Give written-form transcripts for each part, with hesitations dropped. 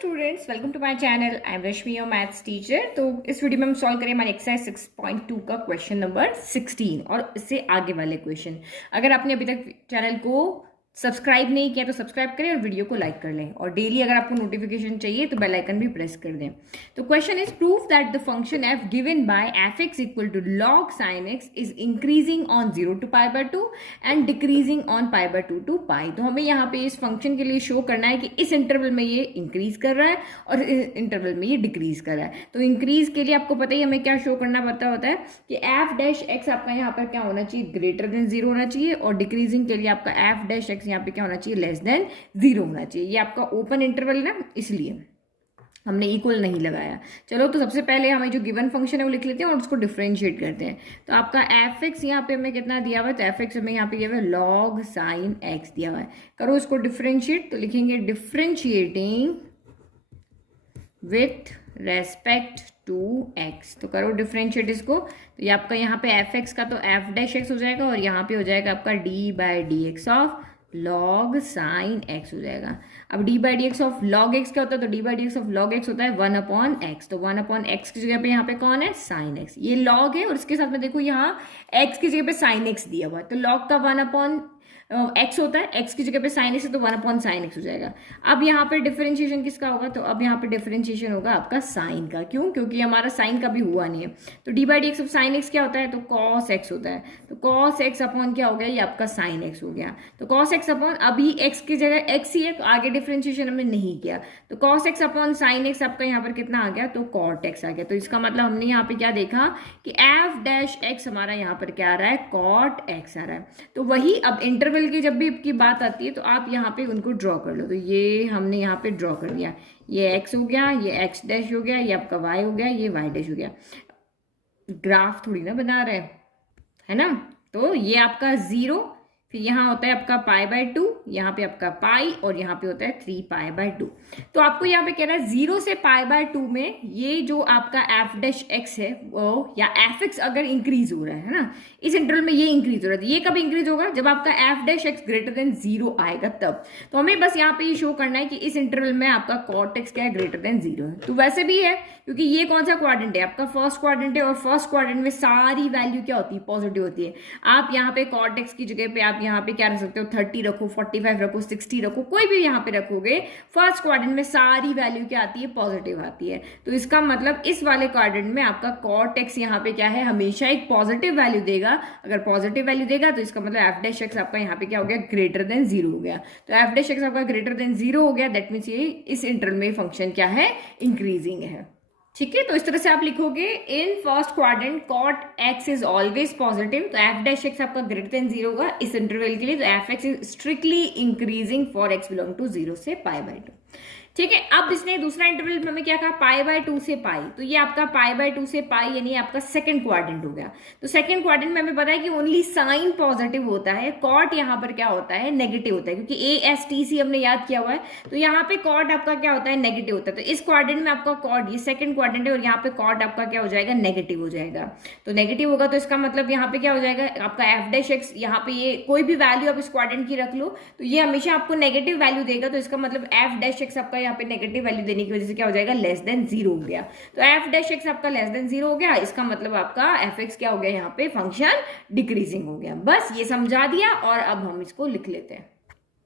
Students, welcome to my channel. I am Rashmi, your maths teacher. तो इस video में हम सॉल्व करें हमारे एक्सरसाइज 6.2 का क्वेश्चन नंबर 16 और इससे आगे वाले क्वेश्चन। अगर आपने अभी तक चैनल को सब्सक्राइब नहीं किया तो सब्सक्राइब करें और वीडियो को लाइक कर लें, और डेली अगर आपको नोटिफिकेशन चाहिए तो बेल आइकन भी प्रेस कर दें। तो question is proof that the function F given by F x equal to log sine X is increasing on 0 to π/2 and decreasing on π/2 to π। तो हमें यहाँ पे इस फंक्शन के लिए शो करना है कि इस इंटरवल में ये इंक्रीज कर रहा है और इस इंटरवल में ये डिक्रीज कर रहा है। तो इंक्रीज के लिए आपको पता ही हमें क्या शो करना पड़ता होता है कि एफ डैश एक्स आपका यहाँ पर क्या होना चाहिए, ग्रेटर देन 0 होना चाहिए, और डिक्रीजिंग के लिए आपका एफ डैश एक्स यहाँ पे क्या होना चाहिए, लेस देन 0 होना चाहिए। ये आपका ओपन इंटरवल है ना, इसलिए हमने इक्वल नहीं लगाया। चलो, तो सबसे पहले हमें जो गिवन फंक्शन है वो लिख लेते हैं और उसको डिफरेंशिएट करते हैं। तो आपका एफ एक्स यहाँ पे हमें कितना दिया हुआ है, तो एफ एक्स हमें यहाँ पे दिया हुआ है लॉग साइन एक्स दिया हुआ है। करो इसको डिफरेंशिएट, तो लिखेंगे differentiating with respect to x. तो करो डिफरेंशिएट इसको, तो ये आपका यहाँ पे एफ एक्स का तो एफ डैश एक्स हो जाएगा और यहाँ पे हो जाएगा आपका D by D X of log sine x हो जाएगा। अब D by D X of log x क्या होता है, तो D by D X of log x होता है 1/x। तो 1/x की जगह पे यहाँ पे कौन है, साइन एक्स। ये लॉग है और इसके साथ में देखो यहाँ x की जगह पे साइन एक्स दिया हुआ है, तो लॉग का 1/x होता है, x की जगह पे साइन एक्स है तो 1/sin x हो जाएगा। अब यहाँ पे डिफरेंशिएशन किसका होगा, तो अब यहाँ पे डिफरेंशिएशन होगा आपका साइन का। क्यों? क्योंकि हमारा साइन का भी हुआ नहीं है। तो D by D X of sine x क्या होता है, तो कॉस एक्स होता है। तो कॉस एक्स अपॉन क्या हो गया, ये आपका साइन एक्स हो गया। तो कॉस एक्स अपॉन, अभी एक्स की जगह एक्स ही है तो आगे डिफरेंशिएशन हमने नहीं किया, तो cos x upon sine x आपका यहाँ पर कितना आ गया, तो कॉट एक्स आ गया। तो इसका मतलब हमने यहाँ पे क्या देखा कि एफ डैश एक्स हमारा यहाँ पर क्या आ रहा है, कॉट एक्स आ रहा है। तो वही अब इंटरवल की जब भी आपकी बात आती है तो आप यहाँ पे उनको ड्रॉ कर लो। तो ये हमने यहाँ पे ड्रॉ कर दिया, ये x हो गया, ये x डैश हो गया, ये आपका y हो गया, ये y डैश हो गया। ग्राफ थोड़ी ना बना रहे है ना। तो ये आपका 0, फिर यहाँ होता है आपका π/2, यहाँ पे आपका पाई, और यहाँ पे होता है 3π/2। तो आपको यहाँ पे कह रहा है 0 से π/2 में ये जो आपका एफ डैश एक्स है वो, या एफ एक्स अगर इंक्रीज हो रहा है ना, इस इंटरवल में ये इंक्रीज हो रहा है। ये कब इंक्रीज होगा, जब आपका F dash x greater than 0 आएगा तब। तो हमें बस यहाँ पे ये शो करना है कि इस इंटरवल में आपका कॉट एक्स क्या है, ग्रेटर देन 0 है। तो वैसे भी है क्योंकि ये कौन सा क्वाड्रेंट है, आपका फर्स्ट क्वाड्रेंट है, और फर्स्ट क्वाड्रेंट में सारी वैल्यू क्या होती है, पॉजिटिव होती है। आप यहाँ पे कॉट एक्स की जगह पे आप यहाँ पे क्या रख सकते हो, 30 रखो, 45 रखो, 60 रखो, कोई भी यहाँ पे रखोगे, फर्स्ट क्वाड्रेंट में सारी वैल्यू क्या आती है, पॉजिटिव आती है। तो इसका मतलब इस वाले क्वाड्रेंट में आपका कॉट एक्स यहाँ पे क्या है, हमेशा एक पॉजिटिव वैल्यू देगा। अगर पॉजिटिव वैल्यू देगा तो इसका मतलब एफ डैश एक्स आपका यहाँ पे क्या हो गया, ग्रेटर देन 0 हो गया। तो एफ डैश एक्स आपका ग्रेटर देन 0 हो गया, दैट मीन्स ये इस इंटरवल में फंक्शन क्या है, इंक्रीजिंग है। ठीक है, तो इस तरह से आप लिखोगे in first quadrant cot x is always positive, तो एफ डैश एक्स आपका ग्रेटर देन 0 होगा इस इंटरवल के लिए। तो f x is strictly increasing for x belong to 0 से π/2। ठीक है, अब इसने दूसरा इंटरवल में हमें क्या कहा, π/2 से π। तो ये आपका π/2 से π यानी आपका सेकंड क्वाड्रेंट हो गया। तो सेकंड क्वाड्रेंट में हमें पता है कि ओनली साइन पॉजिटिव होता है, कॉट यहाँ पर क्या होता है, नेगेटिव होता है, क्योंकि ASTC हमने याद किया हुआ है। तो यहाँ पे कॉट आपका क्या होता है, नेगेटिव होता है। तो इस क्वाड्रेंट में आपका कॉट, ये सेकंड क्वाड्रेंट है, और यहाँ पे कॉट आपका क्या हो जाएगा, नेगेटिव हो जाएगा। तो नेगेटिव होगा तो इसका मतलब यहाँ पे क्या हो जाएगा, आपका एफ डैश एक्स, यहाँ पे ये कोई भी वैल्यू आप इस क्वाड्रेंट की रख लो तो ये हमेशा आपको नेगेटिव वैल्यू देगा। तो इसका मतलब एफ डैश एक्स आपका यहाँ पे नेगेटिव वैल्यू देने की वजह से क्या हो जाएगा, लेस देन 0 हो गया। तो एफ डैश एक्स आपका लेस देन 0 हो गया, इसका मतलब आपका एफ एक्स क्या हो गया, यहाँ पे फंक्शन डिक्रीजिंग हो गया। बस ये समझा दिया और अब हम इसको लिख लेते हैं।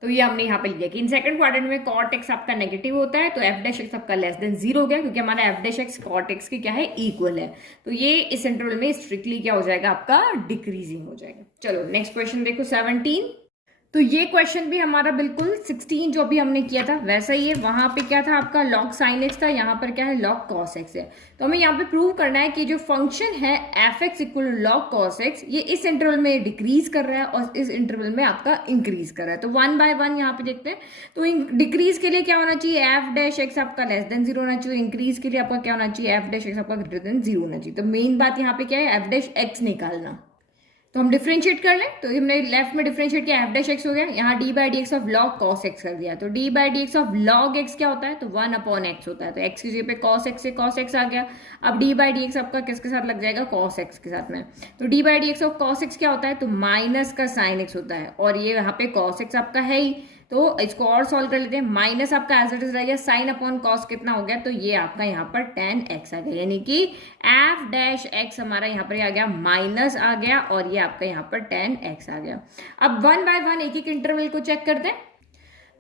तो ये हमने यहाँ पे लिखा कि इन सेकंड क्वाड्रेंट में कॉट एक्स आपका नेगेटिव होता है, तो एफ डैश एक्स आपका लेस देन 0 हो गया, क्योंकि हमारा f dash x cot x की क्या है, इक्वल है। तो ये इस इंटरवल में स्ट्रिक्टली क्या हो जाएगा, आपका डिक्रीजिंग हो जाएगा। चलो नेक्स्ट क्वेश्चन देखो 17। तो ये क्वेश्चन भी हमारा बिल्कुल 16 जो भी हमने किया था वैसा ही है। वहां पे क्या था, आपका लॉग साइन एक्स था, यहाँ पर क्या है, लॉग कॉस एक्स है। तो हमें यहाँ पे प्रूव करना है कि जो फंक्शन है F x equal log cos x, ये इस इंटरवल में डिक्रीज कर रहा है और इस इंटरवल में आपका इंक्रीज कर रहा है। तो 1 by 1 यहाँ पे देखते हैं। तो डिक्रीज के लिए क्या होना चाहिए, एफ डैश एक्स आपका लेस देन 0 होना चाहिए, इंक्रीज के लिए आपका क्या होना चाहिए, एफ डैश एक्स आपका ग्रेटर देन 0 होना चाहिए। तो मेन बात यहाँ पे क्या है, एफ डैश एक्स निकालना। तो हम डिफरेंशिएट कर लें, तो हमने लेफ्ट में डिफरेंशिएट किया, एफ डैश एक्स हो गया, यहाँ D by D X of log cos x कर दिया। तो D by D X of log x क्या होता है, तो 1/x होता है। तो एक्स की जगह पे कॉस एक्स से कॉस एक्स आ गया। अब डी बाई डी एक्स आपका किसके साथ लग जाएगा, कॉस एक्स के साथ में। तो D by D X of cos x क्या होता है, तो माइनस का साइन एक्स होता है, और ये यहाँ पे कॉस एक्स आपका है ही। तो इसको और सॉल्व कर लेते हैं। माइनस आपका एज इट इज रह गया, साइन अपॉन कॉस कितना हो गया, तो ये आपका यहाँ पर tan x आ गया, यानी कि एफ डैश एक्स हमारा यहाँ पर आ गया माइनस आ गया, और ये आपका यहाँ पर tan x आ गया। अब 1 बाय 1 एक एक इंटरवल को चेक करते हैं।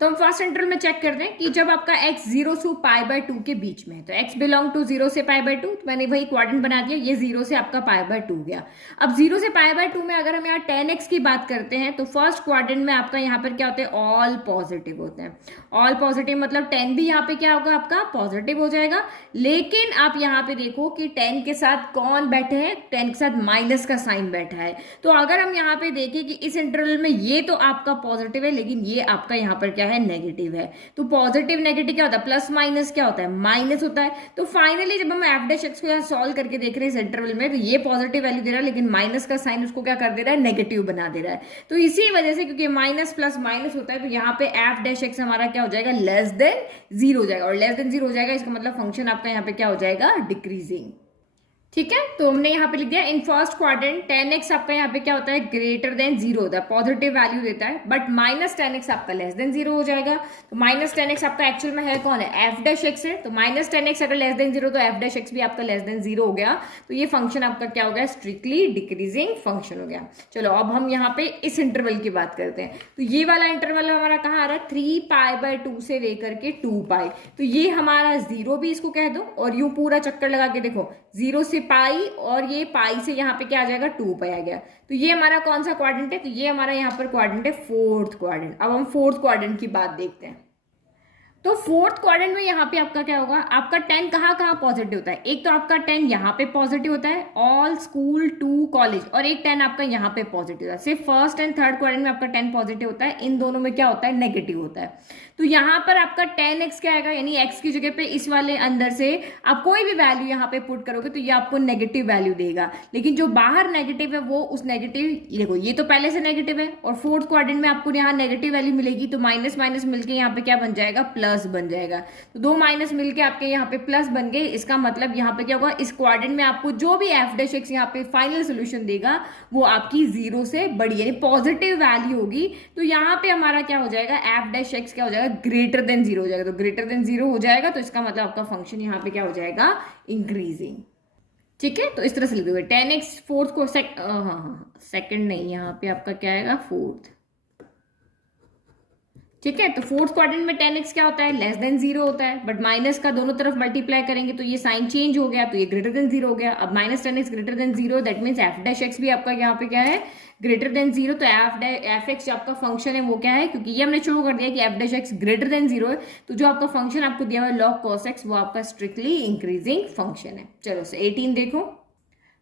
तो हम फर्स्ट इंटरवल में चेक करते हैं कि जब आपका x 0 से पाई बाय 2 के बीच में है, तो x बिलोंग टू 0 से पाई बाय 2, तो मैंने वही क्वाड्रेंट बना दिया, ये 0 से आपका पाई बाय 2 गया। अब 0 से पाई बाय 2 में अगर हम यहाँ tan x की बात करते हैं, तो फर्स्ट क्वाड्रेंट में आपका यहाँ पर क्या होते हैं, ऑल पॉजिटिव होते हैं। ऑल पॉजिटिव मतलब 10 भी यहाँ पे क्या होगा, आपका पॉजिटिव हो जाएगा। लेकिन आप यहाँ पे देखो कि 10 के साथ कौन बैठे हैं, 10 के साथ माइनस का साइन बैठा है। तो अगर हम यहाँ पे देखें कि इस इंटरवल में ये तो आपका पॉजिटिव है, लेकिन ये आपका यहाँ पर क्या है, नेगेटिव है। तो पॉजिटिव नेगेटिव क्या होता है, प्लस माइनस क्या होता है, माइनस होता है। तो फाइनली जब हम एफ डैश एक्स को यहाँ सॉल्व करके देख रहे हैं इस इंटरवल में, तो ये पॉजिटिव वैल्यू दे रहा है, लेकिन माइनस का साइन उसको क्या कर दे रहा है, नेगेटिव बना दे रहा है। तो इसी वजह से, क्योंकि माइनस प्लस माइनस होता है, तो यहाँ पे एफ डैश एक्स हमारा क्या हो जाएगा, लेस देन 0 हो जाएगा, और लेस देन 0 हो जाएगा इसका मतलब फंक्शन आपका यहाँ पे क्या हो जाएगा, डिक्रीजिंग। ठीक है, तो हमने यहाँ पे लिख दिया इन फर्स्ट क्वाड्रेंट tan x आपका यहाँ पे क्या होता है, ग्रेटर देन 0 होता है, पॉजिटिव वैल्यू देता है, बट माइनस tan x आपका लेस देन 0 हो जाएगा। तो माइनस tan x आपका एक्चुअल में है कौन है, f डैश x है। तो माइनस tan x अगर लेस देन 0, तो f डैश x भी आपका लेस देन 0 हो गया। तो ये फंक्शन आपका क्या हो गया, स्ट्रिक्टली डिक्रीजिंग फंक्शन हो गया। चलो अब हम यहाँ पे इस इंटरवल की बात करते हैं। तो ये वाला इंटरवल हमारा कहाँ आ रहा है, 3 पाई बाय 2 से लेकर के 2 पाई। तो ये हमारा 0 भी इसको कह दो, और यूं पूरा चक्कर लगा के देखो, 0 से पाई, और ये पाई से यहाँ पे क्या आ जाएगा, 2 पाई आ गया। तो ये हमारा कौन सा क्वाड्रेंट है, तो ये हमारा यहाँ पर क्वाड्रेंट है फोर्थ क्वाड्रेंट। अब हम फोर्थ क्वाड्रेंट की बात देखते हैं। तो फोर्थ क्वाड्रेंट में यहाँ पे आपका क्या होगा, आपका 10 कहाँ कहाँ पॉजिटिव होता है, एक तो आपका 10 यहाँ पे पॉजिटिव होता है, ऑल स्कूल टू कॉलेज, और एक 10 आपका यहाँ पे पॉजिटिव होता है। सिर्फ फर्स्ट एंड थर्ड क्वाड्रेंट में आपका 10 पॉजिटिव होता है, इन दोनों में क्या होता है, नेगेटिव होता है। तो यहाँ पर आपका tan x क्या आएगा, यानी x की जगह पे इस वाले अंदर से आप कोई भी वैल्यू यहाँ पे पुट करोगे तो ये आपको नेगेटिव वैल्यू देगा। लेकिन जो बाहर नेगेटिव है वो उस नेगेटिव, देखो ये तो पहले से नेगेटिव है, और फोर्थ क्वाड्रेंट में आपको यहाँ नेगेटिव वैल्यू मिलेगी, तो माइनस माइनस मिलके यहाँ पे क्या बन जाएगा, प्लस बन जाएगा। तो दो माइनस मिलके आपके यहाँ पे प्लस बन गए। इसका मतलब यहाँ पे क्या होगा, इस क्वाड्रेंट में आपको जो भी एफ डैश एक्स यहाँ पे फाइनल सोल्यूशन देगा वो आपकी 0 से बड़ी यानी पॉजिटिव वैल्यू होगी। तो यहाँ पे हमारा क्या हो जाएगा, एफ डैश एक्स क्या हो जाएगा, ग्रेटर देन 0 हो जाएगा। तो ग्रेटर देन 0 हो जाएगा, तो इसका मतलब आपका फंक्शन यहाँ पे क्या हो जाएगा, इंक्रीजिंग। ठीक है, तो इस तरह से लिख दोगे tan x फोर्थ को सेकंड नहीं, यहाँ पे आपका क्या आएगा, फोर्थ। ठीक है, तो फोर्थ क्वाड्रेंट में tan x क्या होता है, लेस देन 0 होता है, बट माइनस का दोनों तरफ मल्टीप्लाई करेंगे तो ये साइन चेंज हो गया, तो ये ग्रेटर देन 0 हो गया। अब minus tan x greater than 0, that means F dash x भी आपका यहाँ पे क्या है, ग्रेटर देन 0। तो एफ एक्स जो आपका फंक्शन है वो क्या है, क्योंकि ये हमने शो कर दिया कि F dash x greater than 0 है, तो जो आपका फंक्शन आपको दिया हुआ है log cos x, वो आपका स्ट्रिक्टली इंक्रीजिंग फंक्शन है। चलो से 18 देखो।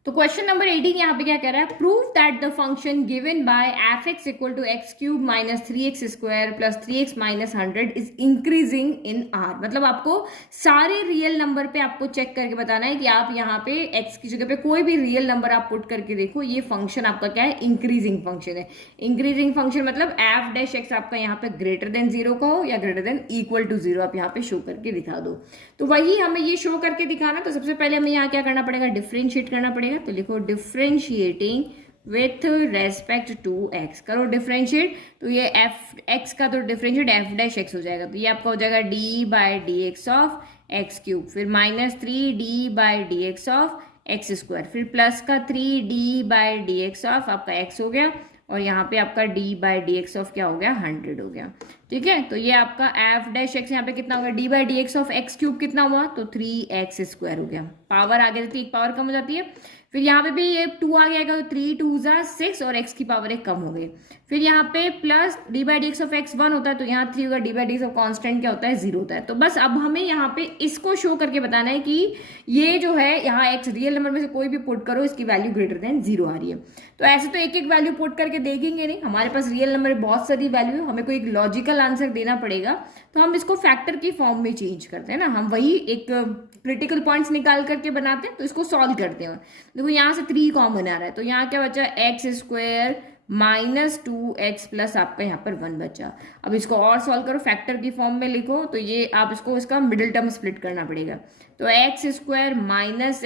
तो क्वेश्चन नंबर 18 यहाँ पे क्या कह रहा है, prove that the function given by F x equal to x cube minus 3x square plus 3x minus 100 is increasing in R. मतलब आपको सारे रियल नंबर पे आपको चेक करके बताना है कि आप यहाँ पे x की जगह पे कोई भी रियल नंबर आप पुट करके देखो, ये फंक्शन आपका क्या है, इंक्रीजिंग फंक्शन है। इंक्रीजिंग फंक्शन मतलब एफ डैश एक्स आपका यहाँ पे ग्रेटर देन 0 का हो या ग्रेटर देन इक्वल टू 0, आप यहाँ पे शो करके दिखा दो। तो वही हमें ये शो करके दिखाना, तो सबसे पहले हमें यहाँ क्या करना पड़ेगा, डिफरेंशिएट करना पड़ेगा। तो लिखो differentiating with respect to x, करो डिफरेंशिएट। तो ये एफ एक्स का तो डिफरेंशिएट एफ डैश एक्स हो जाएगा, तो ये आपका हो जाएगा D by D X of X cube, फिर minus 3d by D X of X square, फिर प्लस का 3d by D X of आपका एक्स हो गया, और यहाँ पे आपका d by D X of क्या हो गया, 100 हो गया। ठीक है, तो ये आपका एफ डैश एक्स यहाँ पे कितना होगा, d by D X of X cube कितना हुआ, तो 3x स्क्वायर हो गया। पावर आगे जाती है, एक पावर कम हो जाती है। फिर यहाँ पे भी ये 2 आ गया, तो 3 2 जा 6 और x की पावर एक कम हो गई। फिर यहाँ पे plus d by D X of x 1 होता है, तो यहाँ 3 होगा, d by D X of constant क्या होता है, 0 होता है। तो बस अब हमें यहाँ पे इसको शो करके बताना है कि ये जो है यहाँ x रियल नंबर में से कोई भी पुट करो, इसकी वैल्यू ग्रेटर देन 0 आ रही है। तो ऐसे तो एक एक वैल्यू पुट करके देखेंगे नहीं, हमारे पास रियल नंबर बहुत सारी वैल्यू है, हमें कोई एक लॉजिकल आंसर देना पड़ेगा। तो हम इसको फैक्टर की फॉर्म में चेंज करते हैं ना, हम वही एक क्रिटिकल पॉइंट्स निकाल करके बनाते हैं, तो इसको सॉल्व करते हैं। देखो यहाँ से 3 कॉमन आ रहा है, तो यहाँ क्या बचा, x square minus 2x plus आपका यहाँ पर 1 बचा। अब इसको और सॉल्व करो, फैक्टर की फॉर्म में लिखो, तो ये आप इसको इसका मिडिल टर्म स्प्लिट करना पड़ेगा। तो x square minus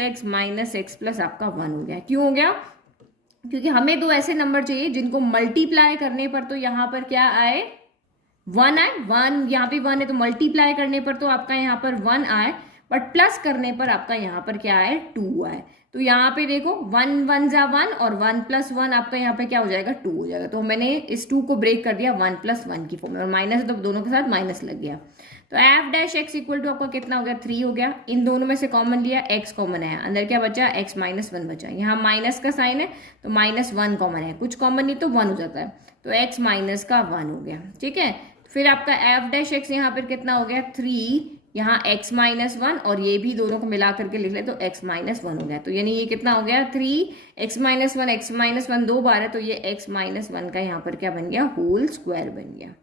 x plus आपका 1 हो गया। क्यों हो गया, क्योंकि हमें दो ऐसे नंबर चाहिए जिनको मल्टीप्लाई करने पर तो यहाँ पर क्या आए, 1 आए, 1 यहाँ पे 1 है तो मल्टीप्लाई करने पर तो आपका यहाँ पर 1 आए, बट प्लस करने पर आपका यहाँ पर क्या आए, 2 आए। तो यहाँ पे देखो 1 1 जा 1 और 1 + 1 आपका यहाँ पे क्या हो जाएगा, 2 हो जाएगा। तो मैंने इस 2 को ब्रेक कर दिया 1 + 1 की फॉर्म में, और माइनस है तो दोनों के साथ माइनस लग गया। तो f dash x equal to आपका कितना हो गया, 3 हो गया। इन दोनों में से कॉमन लिया, एक्स कॉमन है, अंदर क्या बचा, x - 1 बचा। यहाँ माइनस का साइन है तो -1 कॉमन है, कुछ कॉमन नहीं तो 1 हो जाता है, तो x - 1 हो गया। ठीक है, फिर आपका एफ डैश एक्स यहाँ पर कितना हो गया, 3, यहाँ x - 1 और ये भी दोनों को मिला करके लिख ले तो x - 1 हो गया। तो यानी ये कितना हो गया, 3 x - 1, x - 1 2 बार है तो ये x - 1 का यहाँ पर क्या बन गया, होल स्क्वायर बन गया।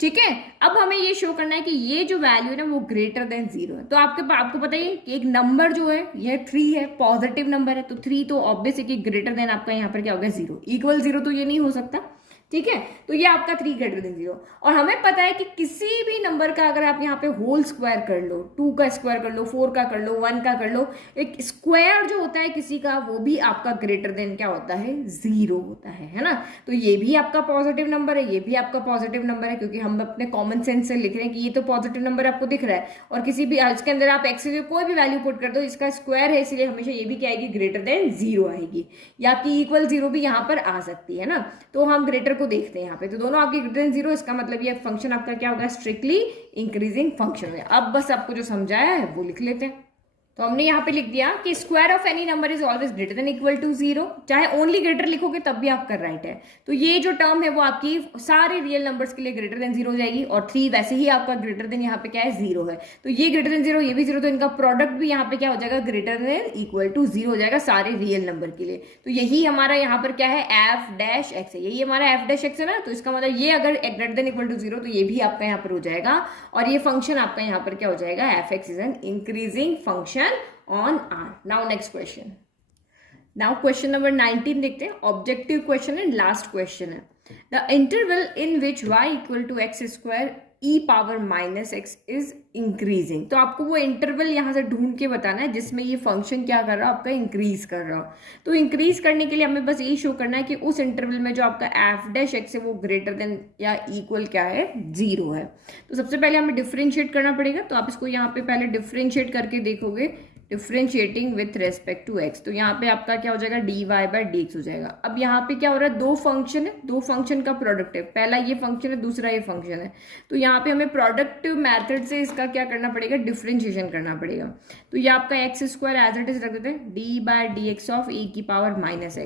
ठीक है, अब हमें ये शो करना है कि ये जो वैल्यू है ना वो ग्रेटर देन 0 है। तो आपको पता ही है कि एक नंबर जो है ये 3 है, पॉजिटिव नंबर है, तो 3 तो ऑब्वियस है कि ग्रेटर देन आपका यहाँ पर क्या हो गया, 0 इक्वल 0 तो ये नहीं हो सकता। ठीक है, तो ये आपका 3 ग्रेटर देन 0। और हमें पता है कि किसी भी नंबर का अगर आप यहाँ पे होल स्क्वायर कर लो, 2 का स्क्वायर कर लो, 4 का कर लो, 1 का कर लो, एक स्क्वायर जो होता है किसी का वो भी आपका ग्रेटर देन क्या होता है, 0 होता है ना। तो ये भी आपका पॉजिटिव नंबर है, ये भी आपका पॉजिटिव नंबर है, क्योंकि हम अपने कॉमन सेंस से लिख रहे हैं कि ये तो पॉजिटिव नंबर आपको दिख रहा है, और किसी भी इसके अंदर आप एक्स से कोई भी वैल्यू पुट कर दो, इसका स्क्वायर है इसलिए हमेशा ये भी क्या आएगी, ग्रेटर देन 0 आएगी, या आपकी इक्वल 0 भी यहाँ पर आ सकती है ना। तो हम ग्रेटर को देखते हैं यहाँ पे, तो दोनों आपके ग्रेटर देन 0, इसका मतलब ये फंक्शन आपका क्या होगा, स्ट्रिक्टली इंक्रीजिंग फंक्शन है। अब बस आपको जो समझाया है वो लिख लेते हैं। तो हमने यहाँ पे लिख दिया कि square of any number is always greater than equal to 0, चाहे ओनली ग्रेटर लिखोगे तब भी आपका राइट है। तो ये जो टर्म है वो आपकी सारे रियल नंबर्स के लिए ग्रेटर देन 0 हो जाएगी, और 3 वैसे ही आपका ग्रेटर देन यहाँ पे क्या है, 0 है, तो ये ग्रेटर देन 0, ये भी 0, तो इनका प्रोडक्ट भी यहाँ पे क्या हो जाएगा, ग्रेटर देन इक्वल टू 0 हो जाएगा सारे रियल नंबर के लिए। तो यही हमारा यहाँ पर क्या है, एफ डैश एक्स है, यही हमारा एफ डैश एक्स है ना। तो इसका मतलब ये अगर ग्रेटर देन इक्वल टू 0 तो ये भी आपका यहाँ पर हो जाएगा, और ये फंक्शन आपका यहाँ पर क्या हो जाएगा, F x is an increasing function on R. Now next question. Now question number 19 देखते हैं, ऑब्जेक्टिव क्वेश्चन है, लास्ट क्वेश्चन है। The interval in which y equal to x square e power minus x is increasing। तो आपको वो interval यहाँ से ढूंढ के बताना है जिसमें ये फंक्शन क्या कर रहा हो, आपका इंक्रीज कर रहा हो। तो इंक्रीज करने के लिए हमें बस यही शो करना है कि उस इंटरवल में जो आपका एफ डैश एक्स है वो ग्रेटर देन या इक्वल क्या है, 0 है। तो सबसे पहले हमें डिफ्रेंशिएट करना पड़ेगा, तो आप इसको यहाँ पे पहले डिफ्रेंशिएट करके देखोगे, differentiating with respect to x, तो यहाँ पे आपका क्या हो जाएगा, dy/dx हो जाएगा। अब यहाँ पे क्या हो रहा है, दो फंक्शन है, दो फंक्शन का प्रोडक्ट है, पहला ये फंक्शन है, दूसरा ये फंक्शन है। तो यहाँ पे हमें प्रोडक्टिव मेथड से इसका क्या करना पड़ेगा, डिफ्रेंशिएशन करना पड़ेगा। तो ये आपका x square as it is रख देते हैं, dy/dx ऑफ e की पावर -x,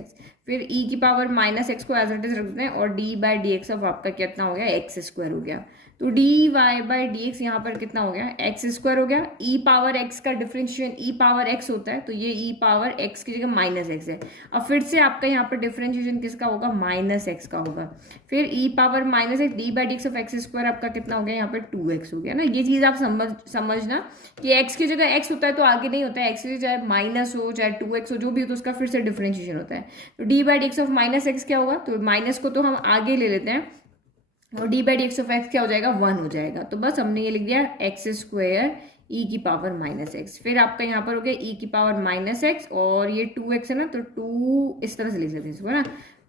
फिर e की पावर -x को एज इट इज रख देते हैं, और dy/dx ऑफ आपका कितना हो गया, एक्स स्क्वायर हो गया। तो dy/dx यहाँ पर कितना हो गया, एक्स स्क्वायर हो गया। e पावर x का डिफरेंशिएशन e पावर x होता है, तो ये e पावर x की जगह -x है। अब फिर से आपका यहाँ पर डिफरेंशिएशन किसका होगा, -x का होगा। फिर e power -x dy/dx of X square आपका कितना हो गया, यहाँ पर 2x हो गया ना। ये चीज़ आप समझना कि x की जगह x होता है तो आगे नहीं होता है, x की चाहे माइनस हो चाहे 2x हो, जो भी हो तो उसका फिर से डिफरेंशिएशन होता है। तो dy/dx ऑफ -x क्या होगा, तो माइनस को तो हम आगे ले लेते हैं, और dy/dx ऑफ x क्या हो जाएगा, 1 हो जाएगा। तो बस हमने ये लिख दिया एक्स स्क्वायर e की पावर -x, फिर आपका यहाँ पर हो गया e की पावर -x, और ये 2x है ना, तो 2 इस तरह से लिख सकते हैं इसको ना,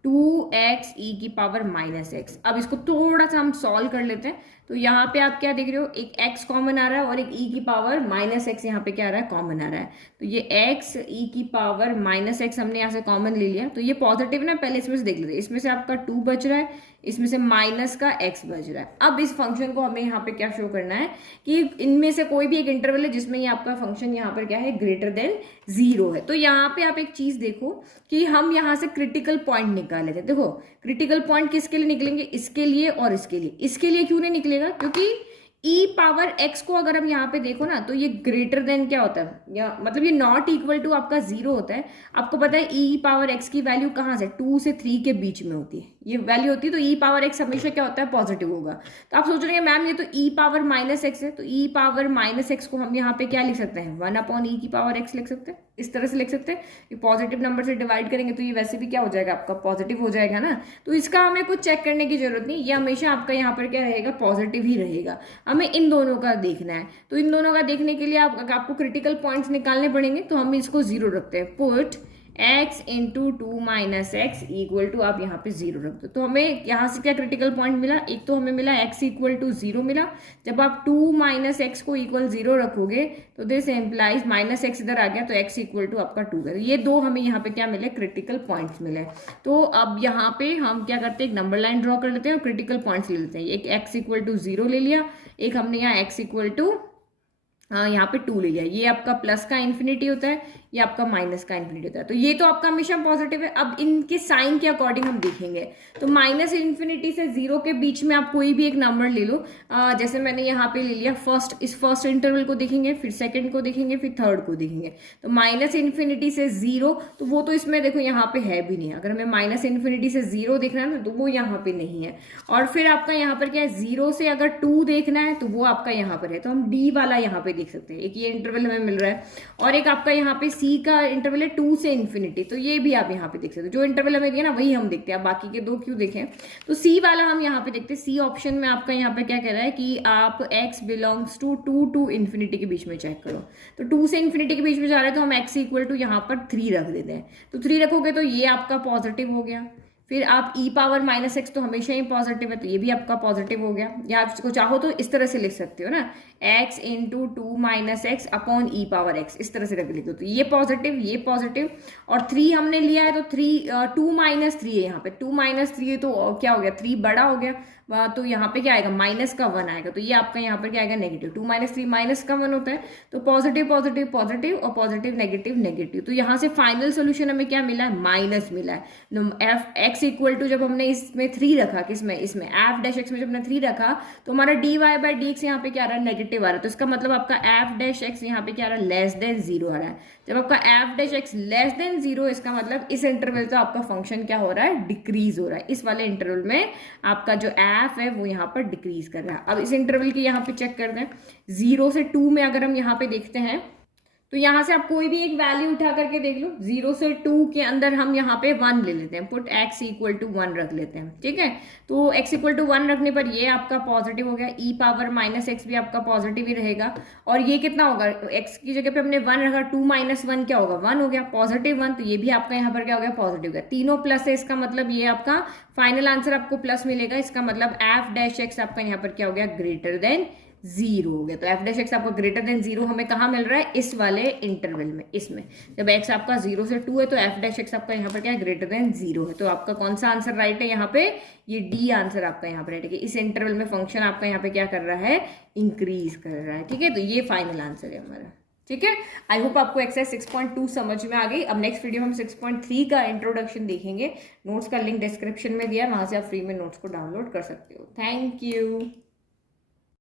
2x e की पावर -x। अब इसको थोड़ा सा हम सॉल्व कर लेते हैं। तो यहाँ पे आप क्या देख रहे हो, एक x कॉमन आ रहा है और एक e की पावर -x यहाँ पे क्या आ रहा है, कॉमन आ रहा है। तो ये x e की पावर -x हमने यहाँ से कॉमन ले लिया, तो ये पॉजिटिव ना, पहले इसमें से देख लेते हैं। इसमें से आपका 2 बच रहा है, इसमें से माइनस का x बच रहा है। अब इस फंक्शन को हमें यहाँ पे क्या शो करना है कि इनमें से कोई भी एक इंटरवल है जिसमें ये आपका फंक्शन यहाँ पर क्या है, ग्रेटर देन 0 है। तो यहाँ पे आप एक चीज देखो कि हम यहाँ से क्रिटिकल पॉइंट निकाले थे। देखो क्रिटिकल पॉइंट किसके लिए निकलेंगे, इसके लिए और इसके लिए। इसके लिए क्यों नहीं निकलेगा, क्योंकि e पावर x को अगर हम यहाँ पे देखो ना, तो ये ग्रेटर देन क्या होता है, या मतलब ये नॉट इक्वल टू आपका 0 होता है। आपको पता है e पावर x की वैल्यू कहाँ से, 2 से 3 के बीच में होती है, ये वैल्यू होती है। तो e पावर x हमेशा क्या होता है, पॉजिटिव होगा। तो आप सोच रहे हैं मैम ये तो e पावर -x है, तो e पावर -x को हम यहाँ पे क्या लिख सकते हैं, 1/e की पावर x लिख सकते हैं, इस तरह से लिख सकते हैं। ये पॉजिटिव नंबर से डिवाइड करेंगे तो ये वैसे भी क्या हो जाएगा, आपका पॉजिटिव हो जाएगा ना। तो इसका हमें कुछ चेक करने की जरूरत नहीं, ये हमेशा आपका यहाँ पर क्या रहेगा, पॉजिटिव ही रहेगा। हमें इन दोनों का देखना है, तो इन दोनों का देखने के लिए आपको क्रिटिकल पॉइंट्स निकालने पड़ेंगे। तो हम इसको 0 रखते हैं, put x into two minus x equal to आप यहाँ पे 0 रख दो। तो हमें यहाँ से क्या क्रिटिकल पॉइंट मिला, एक तो हमें मिला x इक्वल टू 0 मिला। जब आप 2 माइनस एक्स को इक्वल 0 रखोगे तो दिस एम्प्लाइज माइनस एक्स इधर आ गया तो x इक्वल टू आपका 2 है। ये दो हमें यहाँ पे क्या मिले, क्रिटिकल पॉइंट्स मिले। तो अब यहाँ पे हम क्या करते हैं, एक नंबर लाइन ड्रॉ कर लेते हैं और क्रिटिकल पॉइंट्स ले लेते हैं। एक x इक्वल टू 0 ले लिया, एक हमने यहाँ x इक्वल टू यहाँ पे 2 ले लिया। ये आपका प्लस का इन्फिनिटी होता है, ये आपका माइनस का इन्फिनिटी होता है। तो ये तो आपका हमेशा पॉजिटिव है। अब इनके साइन के अकॉर्डिंग हम देखेंगे। तो माइनस इन्फिनिटी से 0 के बीच में आप कोई भी एक नंबर ले लो। जैसे मैंने यहाँ पे ले लिया इस फर्स्ट इंटरवल को देखेंगे, फिर सेकंड को देखेंगे, फिर थर्ड को देखेंगे। तो माइनस इन्फिनिटी से 0, तो वो तो इसमें देखो यहाँ पे है भी नहीं। अगर हमें माइनस इन्फिनिटी से 0 देखना है ना तो वो यहाँ पे नहीं है। और फिर आपका यहाँ पर क्या है, 0 से अगर 2 देखना है तो वो आपका यहाँ पर है। तो हम डी वाला यहाँ पे देख सकते हैं। एक ये इंटरवल हमें मिल रहा है और एक आपका यहाँ पे सी का इंटरवल है 2 से इन्फिनिटी। तो ये भी आप यहाँ पे देख सकते हो। जो इंटरवल हमें दिया ना वही हम देखते हैं, आप बाकी के दो क्यों देखें। तो सी वाला हम यहाँ पे देखते हैं। सी ऑप्शन में आपका यहाँ पे क्या कह रहा है कि आप x belongs to 2 to infinity के बीच में चेक करो। तो 2 से इन्फिनिटी के बीच में जा रहे हैं तो हम x इक्वल टू यहाँ पर 3 रख देते हैं। तो 3 रखोगे तो ये आपका पॉजिटिव हो गया। फिर आप e पावर माइनस एक्स तो हमेशा ही पॉजिटिव है, तो ये भी आपका पॉजिटिव हो गया। या आप इसको चाहो तो इस तरह से लिख सकते हो ना, x into 2 minus X upon E power X, इस तरह से लिख दो। तो ये पॉजिटिव और 3 हमने लिया है तो 2 माइनस 3 है यहाँ पे। 2 माइनस 3 है तो क्या हो गया, 3 बड़ा हो गया। तो यहाँ पे क्या आएगा, माइनस का 1 आएगा। तो ये आपका यहाँ पर क्या आएगा, नेगेटिव। 2 माइनस 3 माइनस का 1 होता है। तो पॉजिटिव और पॉजिटिव नेगेटिव। तो यहाँ से फाइनल सोल्यूशन हमें क्या मिला है, माइनस मिला है। x इक्वल टू जब हमने इसमें 3 रखा, किसमें, इसमें एफ डैश एक्स में जब हमने 3 रखा तो हमारा dy बाई डी एक्स यहाँ पे क्या आ रहा है, नेगेटिव आ रहा है। तो इसका मतलब आपका एफ डैश एक्स यहाँ पे क्या आ रहा है, लेस देन 0 आ रहा है। जब आपका F dash x less than 0, इसका मतलब इस इंटरवल से आपका फंक्शन क्या हो रहा है, डिक्रीज हो रहा है। इस वाले इंटरवल में आपका जो एफ है वो यहाँ पर डिक्रीज कर रहा है। अब इस इंटरवल की यहाँ पे चेक करते हैं। 0 से 2 में अगर हम यहाँ पे देखते हैं तो यहाँ से आप कोई भी एक वैल्यू उठा करके देख लो। 0 से 2 के अंदर हम यहाँ पे 1 ले लेते हैं, पुट x इक्वल टू 1 रख लेते हैं, ठीक है। तो x इक्वल टू 1 रखने पर ये आपका पॉजिटिव हो गया। e पावर माइनस एक्स भी आपका पॉजिटिव ही रहेगा। और ये कितना होगा, x की जगह पे हमने 1 रखा, 2 माइनस 1 क्या होगा, 1 हो गया, पॉजिटिव 1। तो ये भी आपका यहाँ पर क्या हो गया, पॉजिटिव का। तीनों प्लस है, इसका मतलब ये आपका फाइनल आंसर आपको प्लस मिलेगा। इसका मतलब एफ डैश एक्स आपका यहाँ पर क्या हो गया, ग्रेटर देन 0 हो गया। तो एफ डैश एक्स आपको ग्रेटर देन 0 हमें कहाँ मिल रहा है, इस वाले इंटरवल में। इसमें जब x आपका 0 से 2 है तो एफ डैश एक्स आपका यहाँ पर क्या है, ग्रेटर देन 0 है। तो आपका कौन सा आंसर राइट है यहाँ पे, ये डी आंसर आपका यहाँ पर राइट है। इस इंटरवल में फंक्शन आपका यहाँ पे क्या कर रहा है, इंक्रीज कर रहा है, ठीक है। तो ये फाइनल आंसर है हमारा, ठीक है। आई होप आपको एक्सरसाइज 6.2 समझ में आ गई। अब नेक्स्ट वीडियो में हम 6.3 का इंट्रोडक्शन देखेंगे। नोट्स का लिंक डिस्क्रिप्शन में दिया है, वहां से आप फ्री में नोट्स को डाउनलोड कर सकते हो। Thank you.